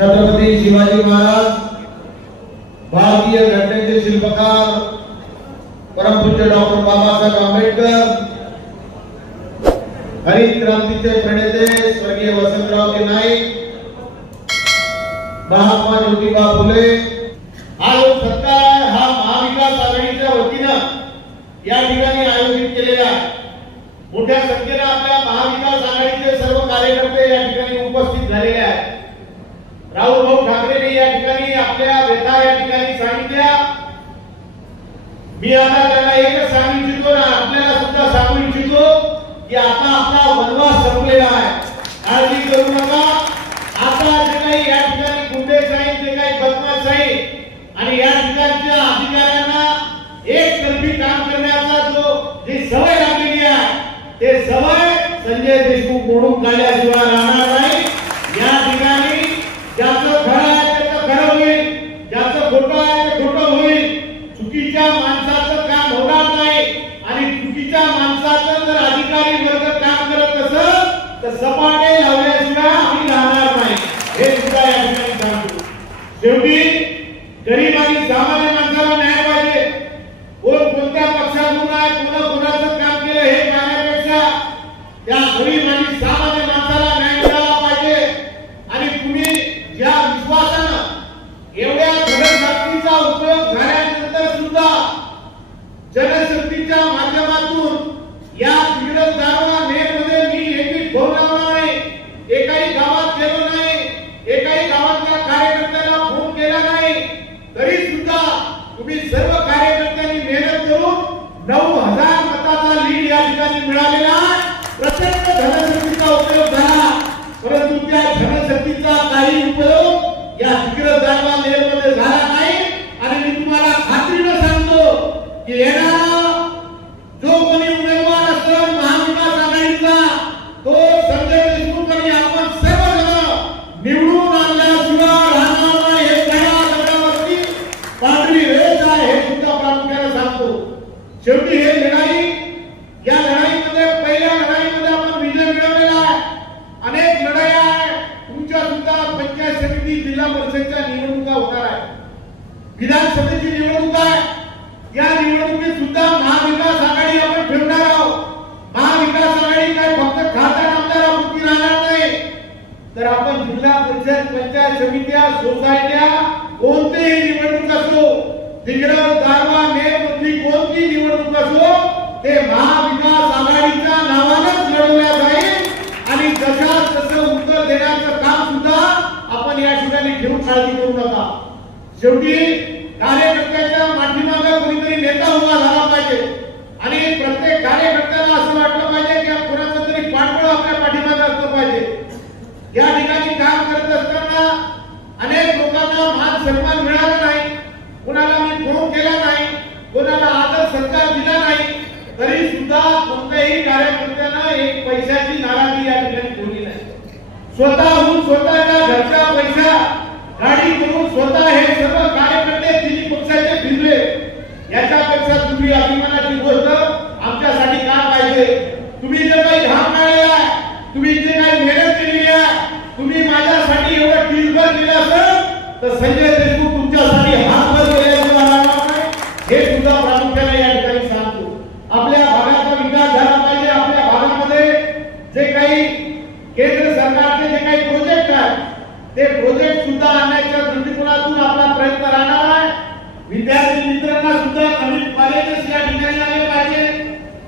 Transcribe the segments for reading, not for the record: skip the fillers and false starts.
छत्रपती शिवाजी महाराज भारतीय घटनेचे शिल्पकार परमपूज्य डॉक्टर बाबासाहेब आंबेडकर, हरित क्रांतीचे प्रणेते स्वर्गीय वसंतराव नाईक, महात्मा ज्योतिबा फुले। हा जो सत्कार हा महाविकास आघाडीच्या वतीने या ठिकाणी आयोजित केलेला आहे। मोठ्या संख्येने आपल्या महाविकास आघाडीचे सर्व कार्यकर्ते या ठिकाणी उपस्थित झालेले आहेत। राहुल भाऊ ठाकरेंनी या ठिकाणी आपल्या व्यथा या ठिकाणी सांगितल्या। मी आता त्यांना एकच सांगू इच्छितो ना, आपल्याला सुद्धा सांगू इच्छितो की आता आपला वनवास संपलेला आहे। काळजी करू नका। आता जे काही या ठिकाणी गुंडेशाही, जे काही बदमाशाही आणि या ठिकाणच्या अधिकाऱ्यांना एक तर्फी काम करण्याचा जी सवय लागलेली आहे, ते सवय संजय देशमुख मोडून काढल्याशिवाय राहणार नाही। या ठिकाणी ज्याचं खरं आहे त्याचं खरं होईल, ज्याचं खोटं आहे ते खोटं होईल। चुकीच्या माणसाचं काम होणार नाही आणि चुकीच्या माणसाचं जर अधिकारी वर्ग काम करत असेल तर सपाटे लावल्याशिवाय आम्ही राहणार नाही, हे सुद्धा या ठिकाणी सांगतो। शेवटी गरीब आणि सामान्य माणसाला न्याय पाहिजे। कोण कोणत्या पक्षातून आहे, कोणाचं काम केलं हे पाहण्यापेक्षा त्या गरीब आणि सामान्य माणसाला न्याय मिळाला पाहिजे। आणि तुम्ही ज्या विश्वासानं एवढ्या जनशक्तीचा उपयोग झाल्यानंतर सुद्धा जनशक्तीच्या माध्यमातून या विरोधाला नेरमध्ये मी एकही बोलणार नाही, एकाही गावात गेलो नाही, एकाही गावातल्या कार्यकर्त्याला फोन केला नाही, तरी सुद्धा तुम्ही सर्व कार्यकर्त्यांनी मेहनत करून 9000 मताचा लीड या ठिकाणी मिळालेला आहे। प्रचंड जनशक्तीचा उपयोग झाला, परंतु त्या जनशक्तीचा काही उपयोग या विरोधाला नेरमध्ये झाला नाही। आणि मी तुम्हाला खात्रीने सांगतो की येणारा जो कोणी उमेदवार असेल महाविकास आघाडीचा, तो संजय देशमुख आणि आपण सर्वजण निवडून आणल्याशिवाय राहणार नाही, हे दगडावरती पांढरी रेष आहे, हे सुद्धा प्रामुख्याने सांगतो। शेवटी हे लढाई, या लढाईमध्ये पहिल्या लढाईमध्ये आपण विजय मिळवलेला आहे। अनेक लढाया आहे, तुमच्या सुद्धा पंचायत समिती, जिल्हा परिषदच्या निवडणुका होणार आहे, विधानसभेची निवडणूक आहे। या निवडणुकीत सुद्धा महाविकास आघाडी आपण ठेवणार आहोत। महाविकास आघाडी काय फक्त खासदार आमदारापुरती राहणार नाही, तर आपण जिल्हा परिषद, पंचायत समित्या, सोसायट्या, कोणतीही निवडणूक असो, दिग्रज, दारवा, मेयर मधली कोणती निवडणूक असो, ते महाविकास आघाडीच्या नावानेच लढवल्या जाईल। आणि जसं उत्तर देण्याचं काम सुद्धा आपण या ठिकाणी ठेवून काळजी करू नका। शेवटी कार्यकर्त्याच्या पाठीमागे कोणीतरी नेता उभा झाला पाहिजे आणि प्रत्येक कार्यकर्त्याला असं वाटलं पाहिजे की कोणाचं तरी पाठबळ आपल्या पाठीमागे असलं पाहिजे। या ठिकाणी काम करत असताना अनेक लोकांना मान सन्मान मिळाला नाही, कोणाला मी फोन केला नाही, कोणाला आदर सत्कार दिला नाही, तरी सुद्धा कोणत्याही कार्यकर्त्यानं एक पैशाची नाराजी या ठिकाणी ठेवली नाही। स्वतःहून स्वतःच्या घरच्या पैसा गाडी करून स्वतः हे सर्व कार्यकर्ते तिन्ही पक्षाचे फिरले। याच्यापेक्षा तुम्ही अभिमानाची गोष्ट आमच्यासाठी काय पाहिजे? तुम्ही जे काही घाम गाळलेला आहे, तुम्ही जे काही मेहनत केलेली आहे, तुम्ही माझ्यासाठी एवढं टीलभर दिलं असेल तर संजय देशमुख तुमच्यासाठी हातभर केल्याचं राहणार नाही, हे सुद्धा प्रामुख्याने या ठिकाणी सांगतो। आपल्या भागाचा विकास झाला पाहिजे। आपल्या भागामध्ये जे काही केंद्र सरकारचे जे काही प्रोजेक्ट आहेत, ते प्रोजेक्ट सुद्धा आणण्याच्या दृष्टिकोनातून आपला प्रयत्न राहणार आहे। विद्यार्थी मित्रांना सुद्धा नवीन कॉलेजेस या ठिकाणी आले पाहिजे,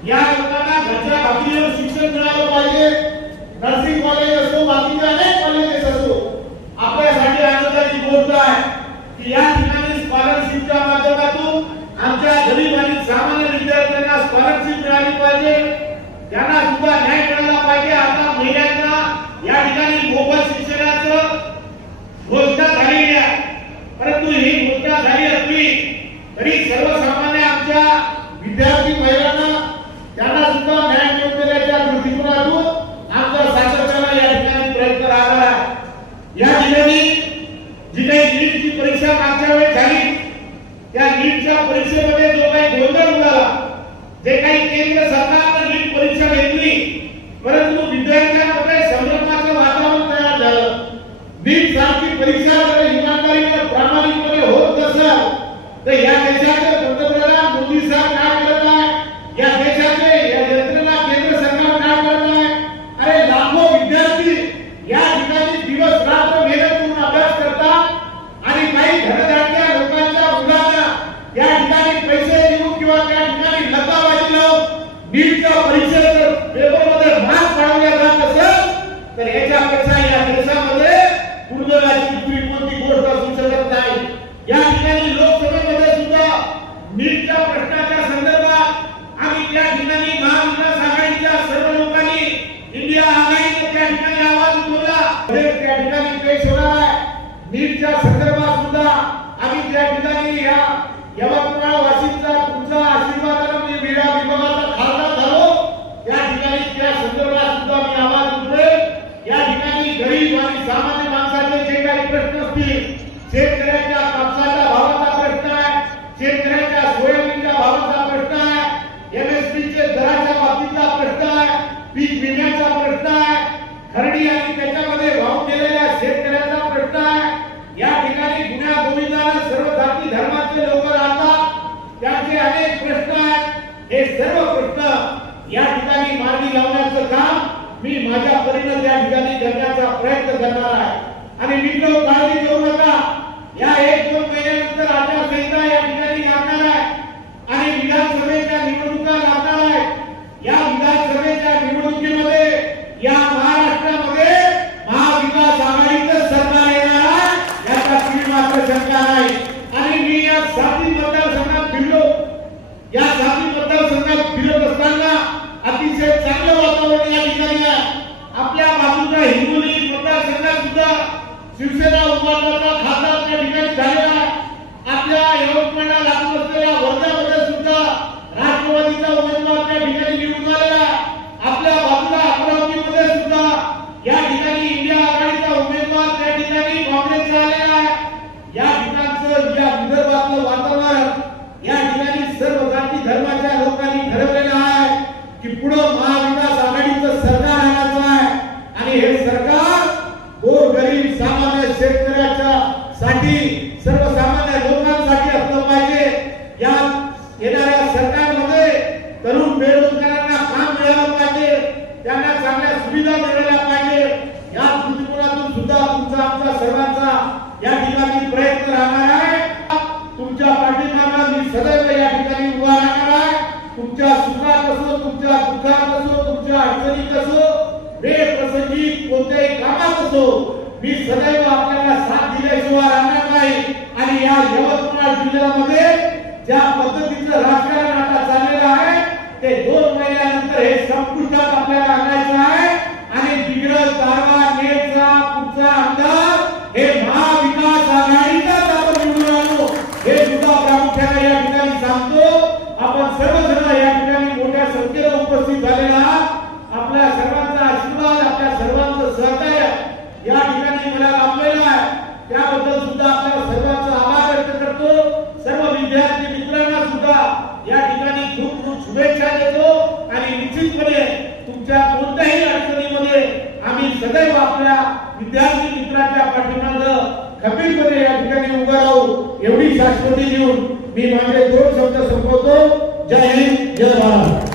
या लोकांना घरच्या भाकरीवर शिक्षण मिळालं पाहिजे। नर्सिंग कॉलेज असो, बाकीचे अनेक कॉलेजेस असो, आपल्यासाठी आनंदाची गोष्ट आहे की या ठिकाणी स्कॉलरशिपच्या माध्यमातून आमच्या गरीब आणि सामान्य विद्यार्थ्यांना स्कॉलरशिप मिळाली पाहिजे, त्यांना सुद्धा न्याय मिळाला पाहिजे। आता महिलांना या ठिकाणी मोफत शिक्षणाचं घोषणा झालेली आहे, परंतु ही घोषणा झाली असली तरी सर्वसामान्य आमच्या विद्यार्थी महिलांना त्यांना सुद्धा न्याय मिळवून देण्याच्या दृष्टिकोनातून आमचा सातत्याने या ठिकाणी प्रयत्न राहणार आहे। या ठिकाणी जी काही नीटची परीक्षा मागच्या वेळेस झाली, त्या नीटच्या परीक्षेमध्ये जो काही गोंधळ उडाला, जे काही केंद्र सरकारने नीट परीक्षा घेतली, परंतु विद्यार्थ्यांमध्ये संभ्रमाचं वातावरण तयार झालं। नीट सारखी परीक्षा तर या देशाचे पंतप्रधान मोदी साहेब काय करत आहे, या देशाचे यंत्रणा केंद्र सरकार काय करत आहे. अरे लाखो विद्यार्थी या ठिकाणी दिवस रात्र मेहनत करून अभ्यास करतात आणि काही धनधान्य लोकांच्या मुलांना या ठिकाणी पैसे देऊन किंवा त्या ठिकाणी लताबाजी लावून नीटच्या परीक्षेत पेपरमध्ये मार्क पाडवल्या जात असेल तर याच्यापेक्षा या देशामध्ये दुर्दैवाची दुसरी कोणती गोष्ट असू शकत नाही. या ठिकाणी लोकसभेमध्ये सुद्धा नीटच्या प्रश्नाच्या संदर्भात आम्ही त्या ठिकाणी महाविकास आघाडीच्या सर्व लोकांनी इंडिया आघाडीने त्या ठिकाणी आवाज उठवला. त्या ठिकाणी पेश होणार आहे. नीटच्या संदर्भात सुद्धा आम्ही त्या ठिकाणी या यवतमाळ वाशिमचा तुमचा आशीर्वादाने मी वेळा विभागाचा खासदार झालो. त्या ठिकाणी त्या संदर्भात सुद्धा मी आवाज उठवेल. या ठिकाणी गरीब आणि सामान्य माणसाचे जे काही प्रश्न असतील, शेतकऱ्याच्या कापसाच्या भावाचा प्रश्न आहे, शेतकऱ्याच्या सोयाबीनच्या भावाचा प्रश्न आहे, एमएसपीचे दराच्या बाबतीतला प्रश्न आहे, पीक विम्याचा प्रश्न आहे, खरडी आणि त्याच्यामध्ये भाव केलेल्या शेतकऱ्याचा प्रश्न आहे. या ठिकाणी गुन्हा गोविंदाने सर्व जाती धर्माचे लोक राहतात, त्यांचे अनेक प्रश्न आहेत. हे सर्व प्रश्न या ठिकाणी मार्गी लावण्याचं काम मी माझ्या परीने त्या ठिकाणी करण्याचा प्रयत्न करणार आहे. आणि मित्र काळजी करू नका, या 1-2 महिन्यानंतर आचारसंहिता या ठिकाणी लागणार आहे आणि विधानसभेच्या निवडणुका लागणार आहेत. या विधानसभेच्या निवडणुकीमध्ये या महाराष्ट्रामध्ये महाविकास आघाडीचं सरकार येणार आहे याचा काही मात्र शंका नाही. आणि मी या 7 मतदारसंघात फिरलो. या 7 मतदारसंघात फिरत असताना अतिशय चांगलं वातावरण या ठिकाणी आहे. आपल्या बाजूच्या हिंगोली मतदारसंघात सुद्धा शिवसेना उमेदवाराचा खासदार त्या ठिकाणी झालेला आहे. आपल्या यवतमाळला लागून असलेल्या वर्ध्यामध्ये सुद्धा राष्ट्रवादीचा उमेदवार त्या ठिकाणी निवडून आलेला आहे. आपल्या बाजूला अमरावतीमध्ये सुद्धा या ठिकाणी इंडिया आघाडीचा उमेदवार त्या ठिकाणी काँग्रेसचा आलेला आहे. या ठिकाणचं या विदर्भातलं वातावरण या ठिकाणी सर्व जाती धर्माच्या लोकांनी ठरवलेलं आहे की पुढे महाविकास आघाडीचं सरकार आणायचं आहे. आणि हे सरकार गोरगरीब सामान्य शेतकऱ्याच्या साठी सर्वसामान्य लोकांसाठी असलं पाहिजे. या येणाऱ्या सरकारमध्ये तरुण बेरोजगारांना काम मिळालं पाहिजे, त्यांना चांगल्या सुविधा मिळाल्या पाहिजे. या दृष्टिकोनातून सुद्धा तुमचा आमचा सर्वांचा या ठिकाणी प्रयत्न राहणार आहे. तुमच्या पाठीमागे मी सदैव या ठिकाणी उभा राहणार आहे. तुमच्या सुखात असो, तुमच्या दुःखात असो, तुमच्या अडचणीत असो, बेप्रसंगी कोणत्याही कामात असो, मी सदैव आपल्याला साथ दिल्याशिवाय राहणार नाही. आणि या यवतमाळ जिल्ह्यामध्ये ज्या पद्धतीचं राजकारण आता चाललेलं आहे ते 2 महिन्यानंतर हे संपुष्टात आपल्याला आणायचं आहे. आणि बिगडत दारवा नेटचा पुढचा आमदार हे महाविकास आघाडीचाच आपण निवडून आणू हे सुद्धा प्रामुख्याने या ठिकाणी सांगतो. आपण सर्वजण या ठिकाणी मोठ्या संख्येने उपस्थित झालेला आहात. आपल्या सर्वांचा आशीर्वाद, आपल्या सर्वांचं सहकार्य या ठिकाणी मला लाभलेलं आहे. त्याबद्दल सुद्धा आपल्या सर्वांचा आभार व्यक्त करतो. सर्व विद्यार्थी मित्रांना सुद्धा या ठिकाणी खूप खूप शुभेच्छा देतो. आणि निश्चितपणे तुमच्या कोणत्याही अडचणीमध्ये आम्ही सदैव आपल्या विद्यार्थी मित्रांच्या पाठीमागे खंबीरपणे या ठिकाणी उभं राहू एवढी शाश्वती देऊन मी माझे 2 शब्द संपवतो. जय हिंद, जय भारत.